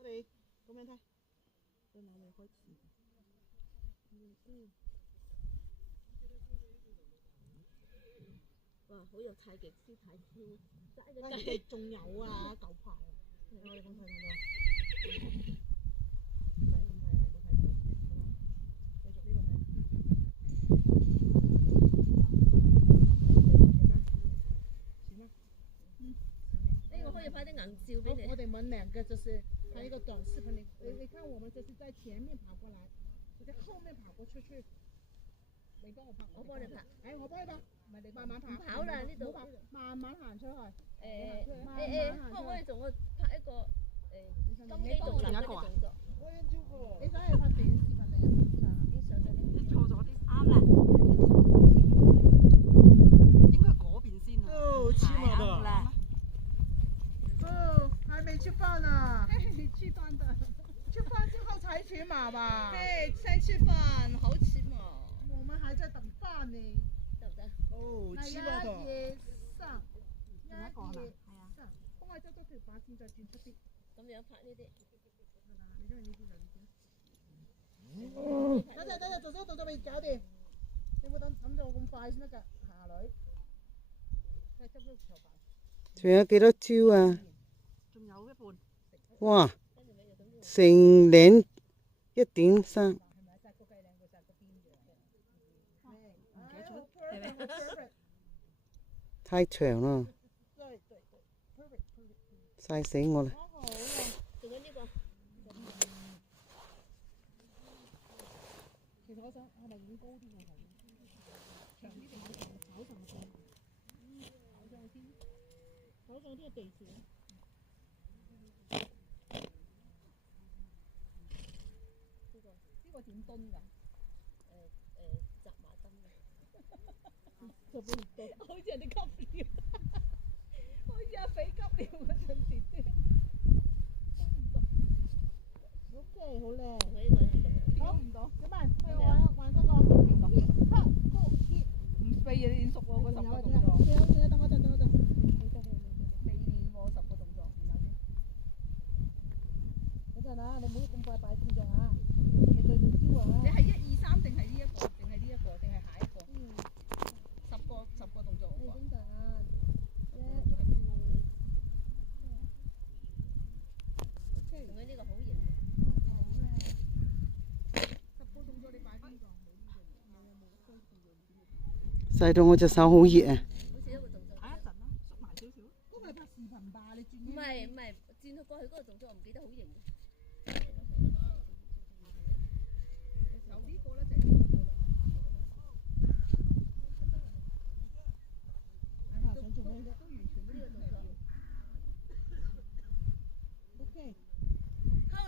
我哋咁樣睇，個眼未開始。哇！好有太極師太超，齋隻雞仲有啊，舊排啊！我哋咁睇睇到。拍啲硬照俾你。我哋揾兩個，就是拍一個短視頻。你看我們就是在前面跑過來，我在後面跑過出去。你幫我拍，我幫你拍。我幫你拍，唔係你慢慢跑。唔跑啦呢度。慢慢行出去。可唔可以同我拍一個金雞獨立嗰啲動作？你真係拍短視頻嚟啊？錯咗啲，啱啦。應該嗰邊先啊。哦，起碼的。哦，還沒吃飯呢。吃飯的。吃飯之後才騎馬吧？對，才吃飯，好騎馬。我們還在等飯呢。得唔得？哦，起碼的。上，上。幫我執咗條把線再轉出啲。咁樣拍呢啲。等陣，做咗動作未搞掂。你冇等諗到我咁快先得㗎，下女。真係執咗條把。仲有幾多招啊？仲有一半。哇！成0.1.3。太長啦，曬死我啦！仲有呢個。其實我想係咪影高啲嘅頭？長啲定炒上去？炒上啲係地線。呢個點蹲㗎？扎馬燈嘅。就俾唔到，好似人哋急尿，好似阿肥急尿嗰陣時端。OK， 好靚。好唔到，點啊？去玩嗰個。唔飛啊！你練熟喎，嗰10個動作。仲有，等我陣。未練喎10個動作，等陣啊！你唔好咁快擺動作啊！你對住招啊！你係1、2、3定係呢一個，定係呢一個，定係下一個？10個動作喎。等陣。仲有呢個好型。10個動作你擺邊個？曬到我隻手好熱啊！好似一個動作。睇一陣啦，縮埋少少。嗰個係拍視頻吧？你轉。唔係，轉去過去嗰個動作我唔記得好型嘅。有呢個咧就係呢個啦。想做咩啫？都完全呢個動作。OK。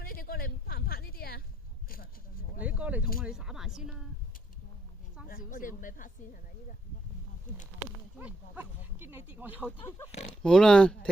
你哋過嚟拍唔拍呢啲啊？你過嚟同我哋耍埋先啦。爭少少。我哋唔係拍線係咪依家？見你跌我又跌。好啦，停。